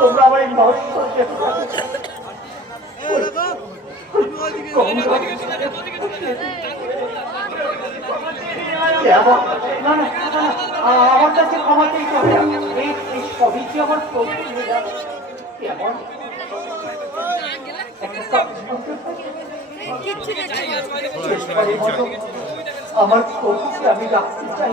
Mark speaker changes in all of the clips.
Speaker 1: তোমরা আমার এই আমার কাছে ক্ষমা চাইতে হবে এই কি আমার আমার আমি রাখতে চাই।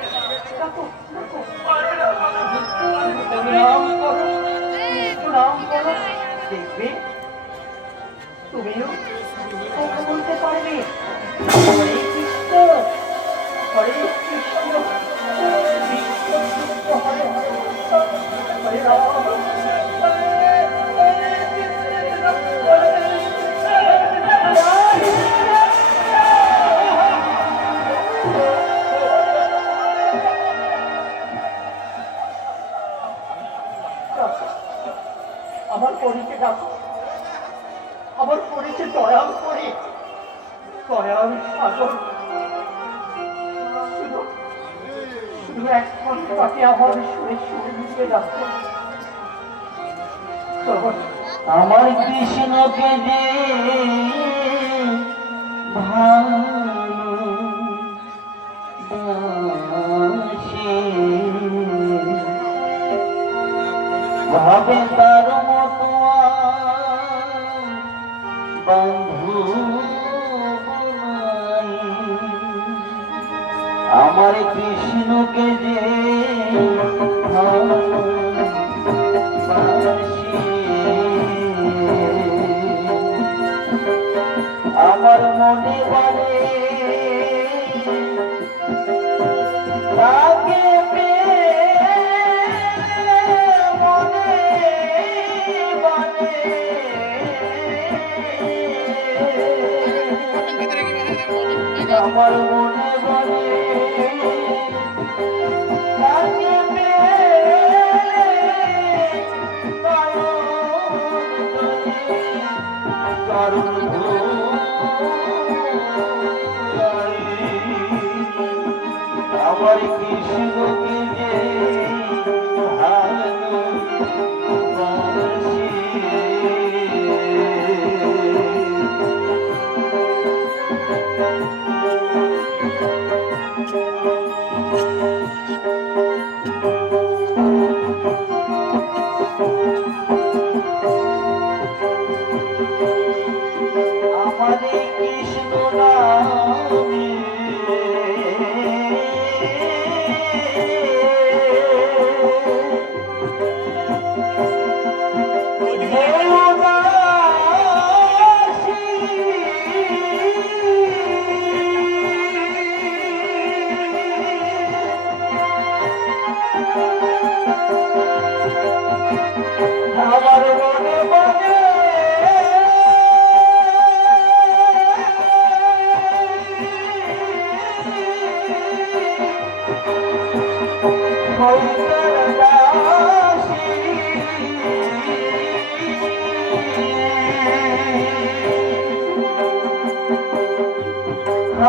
Speaker 1: তাকে শুধু এখন আমার সুরে সুরে মিশিয়ে ডাকো
Speaker 2: আমার কৃষ্ণকে যে ভাবে তার মতো বন্ধু আমার কৃষ্ণকে যে আমার মনে বলে তাকে মনে বলে আমার মনে আমার কৃষ্ণকে যে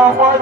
Speaker 2: আমার